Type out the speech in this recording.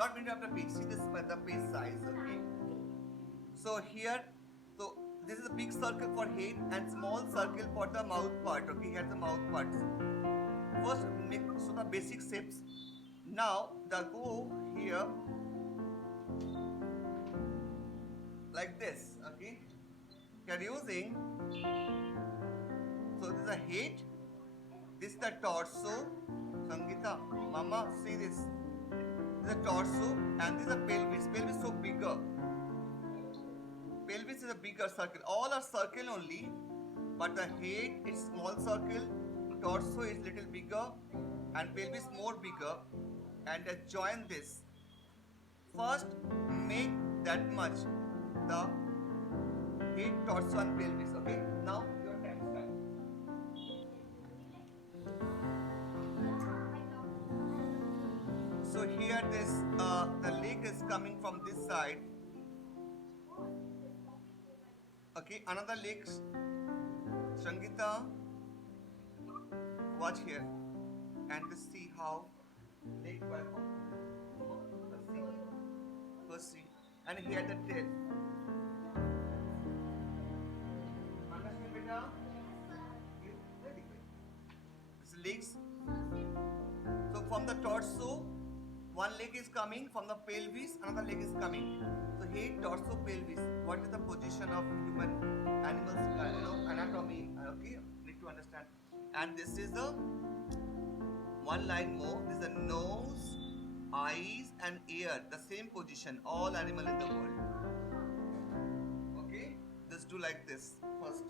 not millimeter after page. See this the page size. Okay. So here, so this is a big circle for head and small circle for the mouth part. Okay, here the mouth parts. First make so the basic shapes. Now the go here like this. Okay, we are using. So this is a head. This is the torso. Sangeeta, Mama, see this. This is a torso and this is a pelvis. Pelvis is so bigger. Pelvis is a bigger circle. All are circle only, but the head is small circle, torso is little bigger, and pelvis more bigger. And join this. First, make that much the head, torso, and pelvis. Okay. Now your time start. So here this the leg is coming from this side. Okay, another leg. Sangeeta, watch here and see how leg by first see, and here the tail. Understand, beta? Very good. This legs. So from the torso, one leg is coming, from the pelvis, another leg is coming. So head, torso, pelvis. What is the position of human animals? Anatomy. Okay, need to understand. And this is the one line more. This is the nose, eyes, and ear. The same position. All animal in the world. Okay, just do like this first.